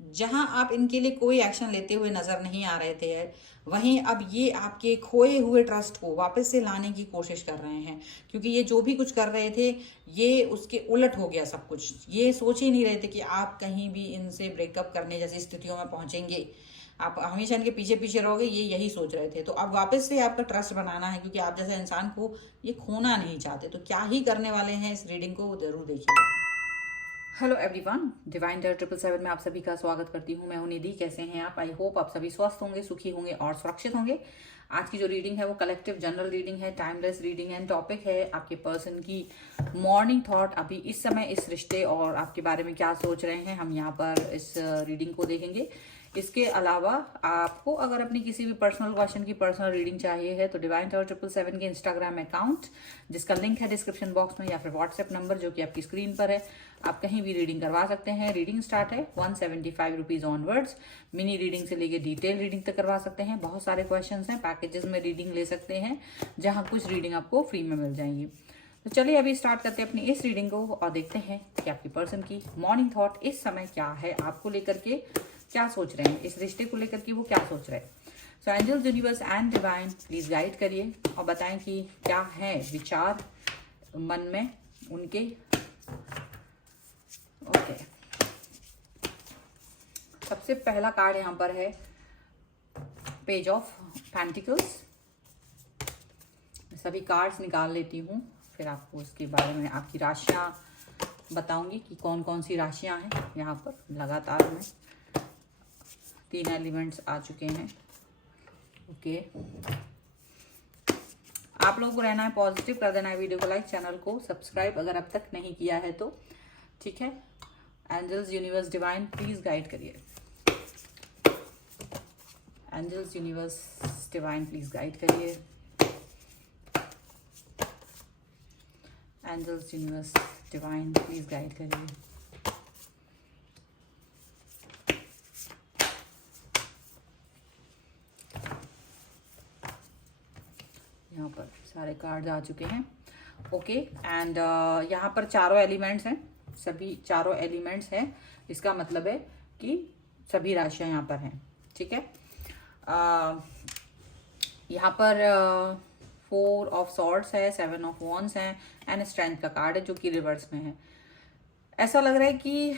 जहां आप इनके लिए कोई एक्शन लेते हुए नजर नहीं आ रहे थे, वहीं अब ये आपके खोए हुए ट्रस्ट को वापस से लाने की कोशिश कर रहे हैं। क्योंकि ये जो भी कुछ कर रहे थे, ये उसके उलट हो गया सब कुछ। ये सोच ही नहीं रहे थे कि आप कहीं भी इनसे ब्रेकअप करने जैसी स्थितियों में पहुंचेंगे। आप हमेशा इनके पीछे पीछे रहोगे, ये यही सोच रहे थे। तो अब वापस से आपका ट्रस्ट बनाना है, क्योंकि आप जैसे इंसान को ये खोना नहीं चाहते। तो क्या ही करने वाले हैं, इस रीडिंग को जरूर देखिएगा। हेलो एवरीवन, डिवाइन डर 777 में आप सभी का स्वागत करती हूँ। मैं हूं निधि। कैसे हैं आप? आई होप आप सभी स्वस्थ होंगे, सुखी होंगे और सुरक्षित होंगे। आज की जो रीडिंग है वो कलेक्टिव जनरल रीडिंग है, टाइमलेस रीडिंग है। टॉपिक है आपके पर्सन की मॉर्निंग थॉट, अभी इस समय इस रिश्ते और आपके बारे में क्या सोच रहे हैं, हम यहाँ पर इस रीडिंग को देखेंगे। इसके अलावा आपको अगर अपनी किसी भी पर्सनल क्वेश्चन की पर्सनल रीडिंग चाहिए है तो डिवाइन टॉवर 777 के इंस्टाग्राम अकाउंट, जिसका लिंक है डिस्क्रिप्शन बॉक्स में, या फिर व्हाट्सएप नंबर जो कि आपकी स्क्रीन पर है, आप कहीं भी रीडिंग करवा सकते हैं। रीडिंग स्टार्ट है 175 रुपीज ऑनवर्ड्स। मिनी रीडिंग से लेके डिटेल रीडिंग तक करवा सकते हैं। बहुत सारे क्वेश्चन हैं, पैकेजेस में रीडिंग ले सकते हैं, जहां कुछ रीडिंग आपको फ्री में मिल जाएंगी। तो चलिए अभी स्टार्ट करते हैं अपनी इस रीडिंग को और देखते हैं कि आपकी पर्सन की मॉर्निंग थॉट इस समय क्या है, आपको लेकर के क्या सोच रहे हैं, इस रिश्ते को लेकर के वो क्या सोच रहे हैं। So angels, universe and divine please guide करिए और बताएं कि क्या है विचार मन में उनके। ओके, सबसे पहला कार्ड यहां पर है पेज ऑफ पेंटिकल्स। सभी कार्ड्स निकाल लेती हूँ, फिर आपको उसके बारे में आपकी राशियां बताऊंगी कि कौन कौन सी राशियां हैं। यहाँ पर लगातार में 3 एलिमेंट्स आ चुके हैं। ओके, आप लोगों को रहना है पॉजिटिव, कर देना है वीडियो को लाइक, चैनल को सब्सक्राइब अगर अब तक नहीं किया है तो। ठीक है, angels, universe, divine please guide करिए। Angels, universe, divine please guide करिए। Angels, universe, divine please guide करिए। यहाँ पर सारे कार्ड्स आ चुके हैं। ओके, एंड यहाँ पर चारों एलिमेंट्स हैं, सभी चारों एलिमेंट्स हैं। इसका मतलब है कि सभी राशियां यहाँ पर हैं। ठीक है, यहाँ पर 4 ऑफ सॉर्ड्स है, 7 ऑफ वॉन्ड्स है एंड स्ट्रेंथ का कार्ड है जो कि रिवर्स में है। ऐसा लग रहा है कि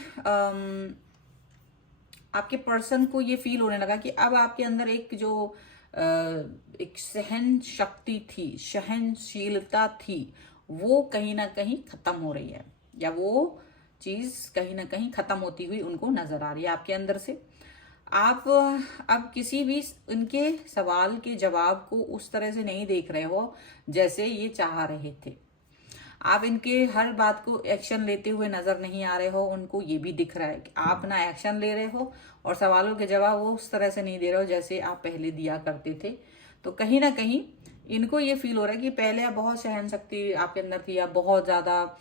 आपके पर्सन को ये फील होने लगा कि अब आपके अंदर एक जो एक सहन शक्ति थी, सहनशीलता थी, वो कहीं ना कहीं खत्म हो रही है, या वो चीज कहीं ना कहीं खत्म होती हुई उनको नजर आ रही है आपके अंदर से। आप अब किसी भी उनके सवाल के जवाब को उस तरह से नहीं देख रहे हो जैसे ये चाह रहे थे। आप इनके हर बात को एक्शन लेते हुए नजर नहीं आ रहे हो। उनको ये भी दिख रहा है कि आप ना एक्शन ले रहे हो और सवालों के जवाब वो उस तरह से नहीं दे रहे हो जैसे आप पहले दिया करते थे। तो कहीं ना कहीं इनको ये फील हो रहा है कि पहले आप बहुत सहन शक्ति आपके अंदर थी, आप बहुत ज्यादा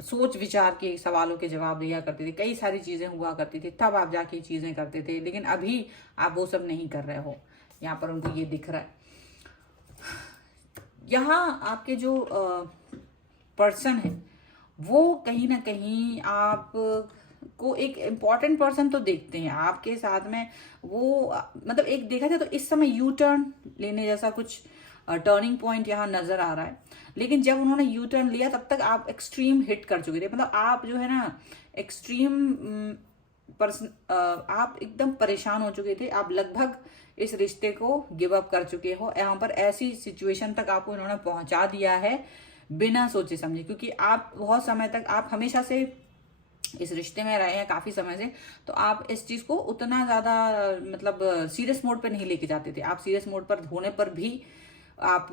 सोच विचार के सवालों के जवाब दिया करते थे, कई सारी चीजें हुआ करती थी, तब आप जाके चीजें करते थे। लेकिन अभी आप वो सब नहीं कर रहे हो। यहाँ पर उनको ये दिख रहा है। यहाँ आपके जो पर्सन है वो कहीं ना कहीं आप को एक इम्पॉर्टेंट पर्सन तो देखते हैं आपके साथ में। वो मतलब एक देखा जाए तो इस समय यू टर्न लेने जैसा कुछ टर्निंग पॉइंट यहाँ नजर आ रहा है। लेकिन जब उन्होंने यू टर्न लिया तब तक आप एक्सट्रीम हिट कर चुके थे। मतलब आप जो है ना एक्सट्रीम पर्सन, आप एकदम परेशान हो चुके थे। आप लगभग इस रिश्ते को गिव अप कर चुके हो। यहाँ पर ऐसी सिचुएशन तक आपको इन्होंने पहुंचा दिया है बिना सोचे समझे, क्योंकि आप बहुत समय तक, आप हमेशा से इस रिश्ते में रहे हैं काफी समय से, तो आप इस चीज को उतना ज्यादा मतलब सीरियस मोड पे नहीं लेके जाते थे। आप सीरियस मोड पर होने पर भी आप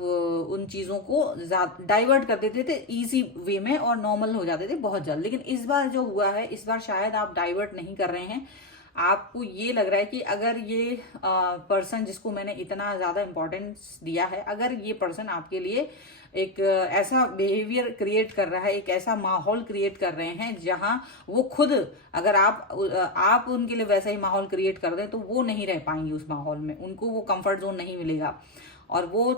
उन चीजों को डाइवर्ट कर देते थे इजी वे में और नॉर्मल हो जाते थे बहुत जल्द। लेकिन इस बार जो हुआ है, इस बार शायद आप डाइवर्ट नहीं कर रहे हैं। आपको ये लग रहा है कि अगर ये पर्सन जिसको मैंने इतना ज्यादा इंपॉर्टेंस दिया है, अगर ये पर्सन आपके लिए एक ऐसा बिहेवियर क्रिएट कर रहा है, एक ऐसा माहौल क्रिएट कर रहे हैं जहां वो खुद, अगर आप उनके लिए वैसा ही माहौल क्रिएट कर दें तो वो नहीं रह पाएंगे उस माहौल में। उनको वो कंफर्ट जोन नहीं मिलेगा और वो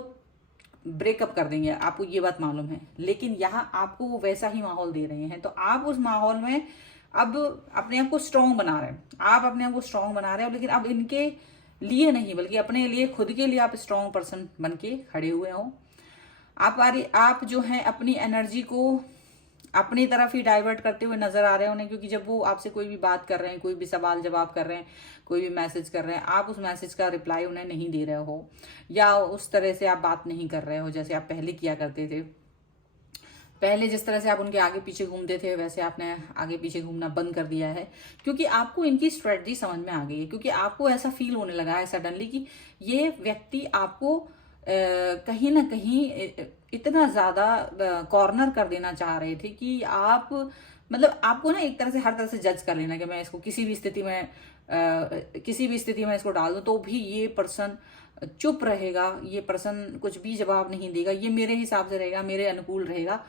ब्रेकअप कर देंगे, आपको ये बात मालूम है। लेकिन यहाँ आपको वो वैसा ही माहौल दे रहे हैं, तो आप उस माहौल में अब अपने आप को स्ट्रांग बना रहे हैं, आप अपने आप को स्ट्रांग बना रहे हो, लेकिन अब इनके लिए नहीं बल्कि अपने लिए, खुद के लिए आप स्ट्रांग पर्सन बन के खड़े हुए हो। आप जो है अपनी एनर्जी को अपनी तरफ ही डाइवर्ट करते हुए नजर आ रहे हो उन्हें, क्योंकि जब वो आपसे कोई भी बात कर रहे हैं, कोई भी सवाल जवाब कर रहे हैं, कोई भी मैसेज कर रहे हैं, आप उस मैसेज का रिप्लाई उन्हें नहीं दे रहे हो, या उस तरह से आप बात नहीं कर रहे हो जैसे आप पहले किया करते थे। पहले जिस तरह से आप उनके आगे पीछे घूमते थे वैसे आपने आगे पीछे घूमना बंद कर दिया है, क्योंकि आपको इनकी स्ट्रेटजी समझ में आ गई है। क्योंकि आपको ऐसा फील होने लगा है सडनली कि ये व्यक्ति आपको कहीं ना कहीं इतना ज्यादा कॉर्नर कर देना चाह रहे थे कि आप, मतलब आपको ना एक तरह से हर तरह से जज कर लेना कि मैं इसको किसी भी स्थिति में इसको डाल दूं तो भी ये पर्सन चुप रहेगा, ये पर्सन कुछ भी जवाब नहीं देगा, ये मेरे हिसाब से रहेगा, मेरे अनुकूल रहेगा।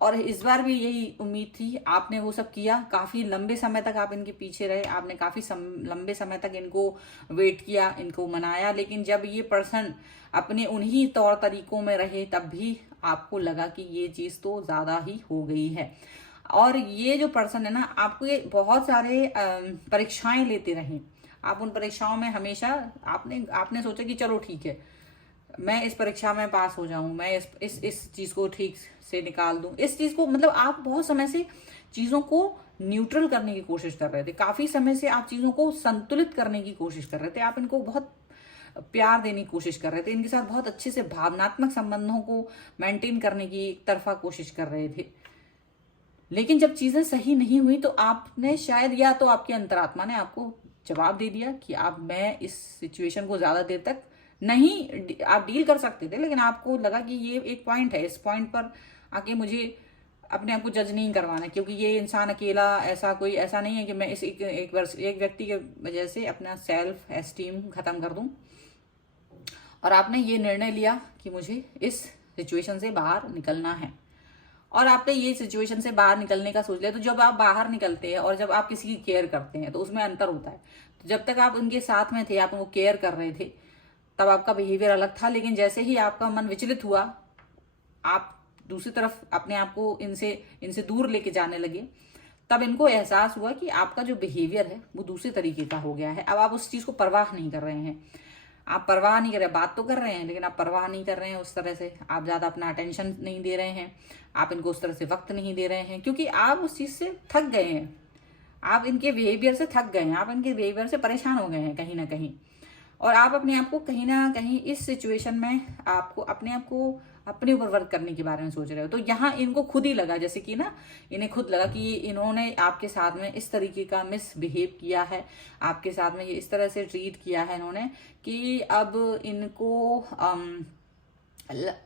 और इस बार भी यही उम्मीद थी, आपने वो सब किया। काफी लंबे समय तक आप इनके पीछे रहे, आपने काफी लंबे समय तक इनको वेट किया, इनको मनाया, लेकिन जब ये पर्सन अपने उन्हीं तौर तरीकों में रहे तब भी आपको लगा कि ये चीज तो ज्यादा ही हो गई है। और ये जो पर्सन है ना, आपको ये बहुत सारे परीक्षाएं लेते रहे। आप उन परीक्षाओं में हमेशा आपने सोचा कि चलो ठीक है, मैं इस परीक्षा में पास हो जाऊं, मैं इस चीज को ठीक से निकाल दूं, इस चीज को, मतलब आप बहुत समय से चीजों को न्यूट्रल करने की कोशिश कर रहे थे। काफी समय से आप चीजों को संतुलित करने की कोशिश कर रहे थे, आप इनको बहुत प्यार देने की कोशिश कर रहे थे, इनके साथ बहुत अच्छे से भावनात्मक संबंधों को मेंटेन करने की एक तरफा कोशिश कर रहे थे। लेकिन जब चीजें सही नहीं हुई तो आपने शायद, या तो आपकी अंतरात्मा ने आपको जवाब दे दिया कि मैं इस सिचुएशन को ज्यादा देर तक नहीं, आप डील कर सकते थे, लेकिन आपको लगा कि ये एक पॉइंट है, इस पॉइंट पर आके मुझे अपने आप को जज नहीं करवाना, क्योंकि ये इंसान अकेला ऐसा नहीं है कि मैं इस एक व्यक्ति के वजह से अपना सेल्फ एस्टीम खत्म कर दूं। और आपने ये निर्णय लिया कि मुझे इस सिचुएशन से बाहर निकलना है, और आपने ये सिचुएशन से बाहर निकलने का सोच लिया। तो जब आप बाहर निकलते हैं और जब आप किसी की केयर करते हैं तो उसमें अंतर होता है। तो जब तक आप उनके साथ में थे, आप उनको केयर कर रहे थे, तब आपका बिहेवियर अलग था। लेकिन जैसे ही आपका मन विचलित हुआ, आप दूसरी तरफ अपने आप को इनसे दूर लेके जाने लगे, तब इनको एहसास हुआ कि आपका जो बिहेवियर है वो दूसरे तरीके का हो गया है। अब आप उस चीज को परवाह नहीं कर रहे हैं, आप परवाह नहीं कर रहे, बात तो कर रहे हैं लेकिन आप परवाह नहीं कर रहे हैं उस तरह से, आप ज्यादा अपना अटेंशन नहीं दे रहे हैं, आप इनको उस तरह से वक्त नहीं दे रहे हैं, क्योंकि आप उस चीज से थक गए हैं, आप इनके बिहेवियर से थक गए हैं, आप इनके बिहेवियर से परेशान हो गए हैं कहीं ना कहीं। और आप अपने आप को कहीं ना कहीं इस सिचुएशन में आपको अपने आप को अपने ऊपर वर्क करने के बारे में सोच रहे हो। तो यहाँ इनको खुद ही लगा, जैसे कि ना, इन्हें खुद लगा कि इन्होंने आपके साथ में इस तरीके का मिसबिहेव किया है, आपके साथ में ये इस तरह से ट्रीट किया है इन्होंने, कि अब इनको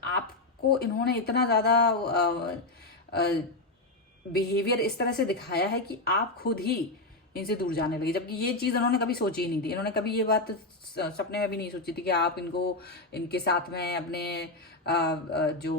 आपको इन्होंने इतना ज्यादा बिहेवियर इस तरह से दिखाया है कि आप खुद ही इनसे दूर जाने लगे। जबकि ये चीज इन्होंने कभी सोची ही नहीं थी, इन्होंने कभी ये बात सपने में भी नहीं सोची थी कि आप इनके साथ में अपने जो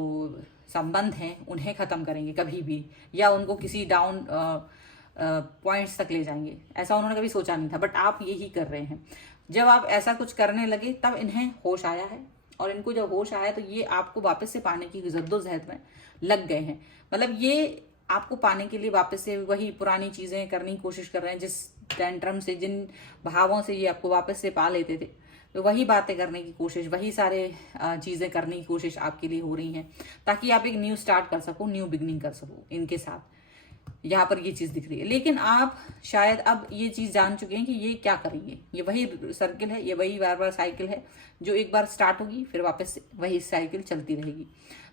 संबंध हैं उन्हें खत्म करेंगे कभी भी, या उनको किसी डाउन पॉइंट्स तक ले जाएंगे, ऐसा उन्होंने कभी सोचा नहीं था। बट आप यही कर रहे हैं। जब आप ऐसा कुछ करने लगे तब इन्हें होश आया है, और इनको जब होश आया तो ये आपको वापस से पाने की जद्दोजहद में लग गए हैं। मतलब ये आपको पाने के लिए वापस से वही पुरानी चीजें करने की कोशिश कर रहे हैं, जिस टेंट्रम से, जिन भावों से ये आपको वापस से पा लेते थे, तो वही बातें करने की कोशिश, वही सारे चीजें करने की कोशिश आपके लिए हो रही हैं, ताकि आप एक न्यू स्टार्ट कर सको, न्यू बिगनिंग कर सको इनके साथ। यहाँ पर ये चीज दिख रही है, लेकिन आप शायद अब ये चीज जान चुके हैं कि ये क्या करेंगे। ये वही सर्किल है, ये वही बार बार साइकिल है, जो एक बार स्टार्ट होगी फिर वापस से वही साइकिल चलती रहेगी।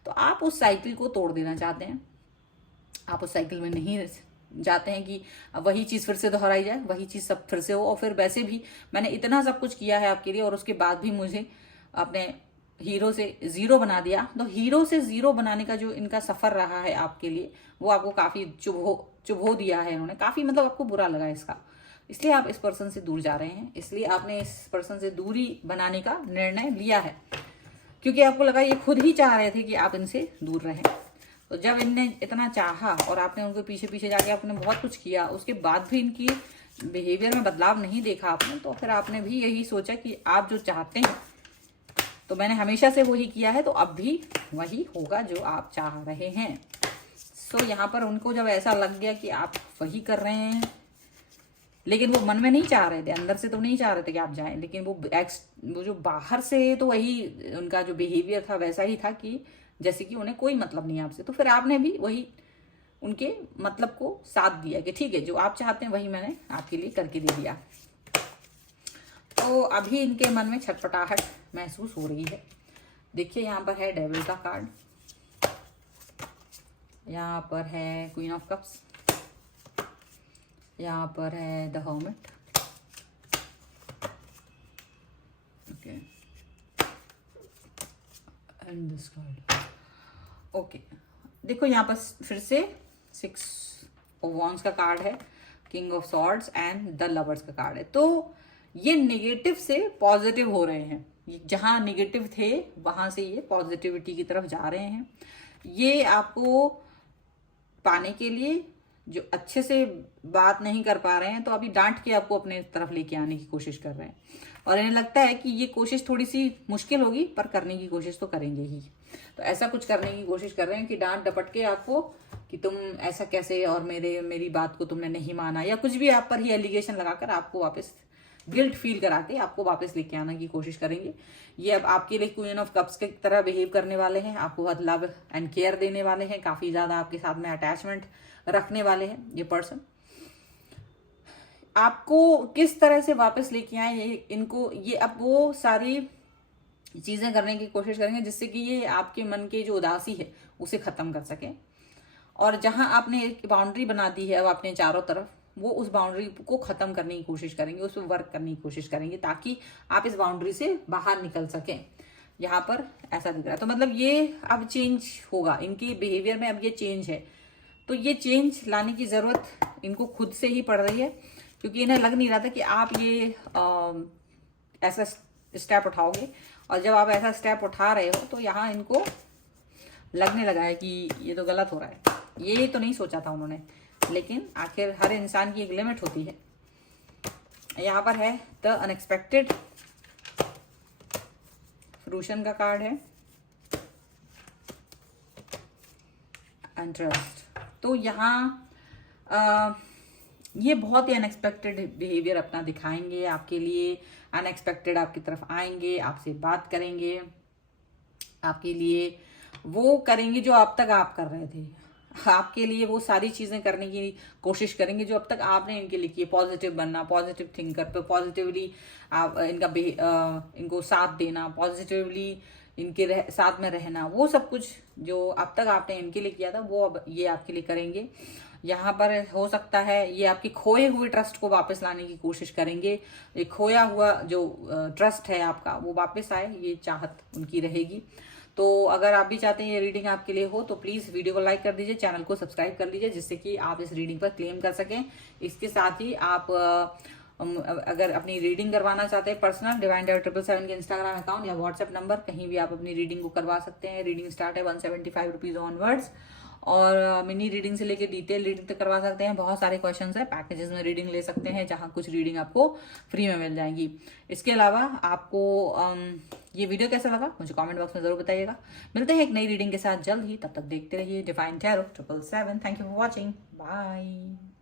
तो आप उस साइकिल को तोड़ देना चाहते हैं, आप उस साइकिल में नहीं जाते हैं कि वही चीज फिर से दोहराई जाए, वही चीज सब फिर से हो। और फिर वैसे भी मैंने इतना सब कुछ किया है आपके लिए, और उसके बाद भी मुझे अपने हीरो से जीरो बना दिया। तो हीरो से जीरो बनाने का जो इनका सफर रहा है आपके लिए, वो आपको काफी चुभो दिया है इन्होंने, काफी, मतलब आपको बुरा लगा इसका, इसलिए आप इस पर्सन से दूर जा रहे हैं, इसलिए आपने इस पर्सन से दूरी बनाने का निर्णय लिया है, क्योंकि आपको लगा ये खुद ही चाह रहे थे कि आप इनसे दूर रहें। तो जब इनने इतना चाहा और आपने उनके पीछे पीछे जाके आपने बहुत कुछ किया, उसके बाद भी इनकी बिहेवियर में बदलाव नहीं देखा आपने, तो फिर आपने भी यही सोचा कि आप जो चाहते हैं तो मैंने हमेशा से वही किया है, तो अब भी वही होगा जो आप चाह रहे हैं। तो यहाँ पर उनको जब ऐसा लग गया कि आप वही कर रहे हैं, लेकिन वो मन में नहीं चाह रहे थे, अंदर से तो नहीं चाह रहे थे कि आप जाएं, लेकिन वो जो बाहर से तो वही उनका जो बिहेवियर था वैसा ही था कि जैसे कि उन्हें कोई मतलब नहीं आपसे। तो फिर आपने भी वही उनके मतलब को साथ दिया कि ठीक है, जो आप चाहते हैं वही मैंने आपके लिए करके दे दिया। तो अभी इनके मन में छटपटाहट महसूस हो रही है। देखिए यहाँ पर है डेविल का कार्ड, यहाँ पर है क्वीन ऑफ कप्स, यहाँ पर है the hermit, okay, and this card, okay. देखो यहाँ पर फिर से 6 ऑफ वॉन्ड्स का कार्ड है, king of swords and the lovers का कार्ड है। तो ये नेगेटिव से पॉजिटिव हो रहे हैं, जहां नेगेटिव थे वहां से ये पॉजिटिविटी की तरफ जा रहे हैं। ये आपको पाने के लिए जो अच्छे से बात नहीं कर पा रहे हैं, तो अभी डांट के आपको अपने तरफ लेके आने की कोशिश कर रहे हैं, और इन्हें लगता है कि ये कोशिश थोड़ी सी मुश्किल होगी, पर करने की कोशिश तो करेंगे ही। तो ऐसा कुछ करने की कोशिश कर रहे हैं कि डांट डपट के आपको कि तुम ऐसा कैसे, और मेरी बात को तुमने नहीं माना, या कुछ भी आप पर ही एलिगेशन लगाकर आपको वापस गिल्ट फील करा के आपको वापस लेके आने की कोशिश करेंगे। ये अब आपके लिए क्वीन ऑफ कप्स की तरह बिहेव करने वाले हैं, आपको बहुत लव एंड केयर देने वाले हैं, काफी ज्यादा आपके साथ में अटैचमेंट रखने वाले हैं ये पर्सन। आपको किस तरह से वापस लेके आए ये अब वो सारी चीजें करने की कोशिश करेंगे जिससे कि ये आपके मन की जो उदासी है उसे खत्म कर सके। और जहां आपने एक बाउंड्री बना दी है अब अपने चारों तरफ, वो उस बाउंड्री को खत्म करने की कोशिश करेंगे, उस पर वर्क करने की कोशिश करेंगे ताकि आप इस बाउंड्री से बाहर निकल सकें। यहाँ पर ऐसा दिख रहा है। तो मतलब ये अब चेंज होगा, इनकी बिहेवियर में अब ये चेंज है। तो ये चेंज लाने की जरूरत इनको खुद से ही पड़ रही है, क्योंकि इन्हें लग नहीं रहा था कि आप ये ऐसा स्टेप उठाओगे। और जब आप ऐसा स्टेप उठा रहे हो तो यहाँ इनको लगने लगा है कि ये तो गलत हो रहा है। ये तो नहीं सोचा था उन्होंने, लेकिन आखिर हर इंसान की एक लिमिट होती है। यहाँ पर है द अनएक्सपेक्टेड, फ्रूशन का कार्ड है, एंड ट्रस्ट। तो यहाँ ये बहुत ही अनएक्सपेक्टेड बिहेवियर अपना दिखाएंगे आपके लिए, अनएक्सपेक्टेड आपकी तरफ आएंगे, आपसे बात करेंगे, आपके लिए वो करेंगे जो अब तक आप कर रहे थे। आपके लिए वो सारी चीजें करने की कोशिश करेंगे जो अब तक आपने इनके लिए की। पॉजिटिव बनना, पॉजिटिव थिंकर पे पॉजिटिवली आप इनको साथ देना, पॉजिटिवली इनके साथ में रहना, वो सब कुछ जो अब तक आपने इनके लिए किया था वो अब ये आपके लिए करेंगे। यहाँ पर हो सकता है ये आपके खोए हुए ट्रस्ट को वापस लाने की कोशिश करेंगे। एक खोया हुआ जो ट्रस्ट है आपका वो वापस आए, ये चाहत उनकी रहेगी। तो अगर आप भी चाहते हैं ये रीडिंग आपके लिए हो तो प्लीज वीडियो को लाइक कर दीजिए, चैनल को सब्सक्राइब कर लीजिए, जिससे कि आप इस रीडिंग पर क्लेम कर सकें। इसके साथ ही आप अगर अपनी रीडिंग करवाना चाहते हैं पर्सनल, डिवाइन डायर 777 के इंस्टाग्राम अकाउंट या व्हाट्सएप नंबर, कहीं भी आप अपनी रीडिंग को करवा सकते हैं। रीडिंग स्टार्ट है 175 रुपीज ऑनवर्ड्स, और मिनी रीडिंग से लेके डिटेल रीडिंग तक करवा सकते हैं। बहुत सारे क्वेश्चंस है, पैकेजेस में रीडिंग ले सकते हैं, जहां कुछ रीडिंग आपको फ्री में मिल जाएंगी। इसके अलावा आपको ये वीडियो कैसा लगा मुझे कमेंट बॉक्स में जरूर बताइएगा। मिलते हैं एक नई रीडिंग के साथ जल्द ही, तब तक देखते रहिए divine tarot 777। Thank you for watching, bye.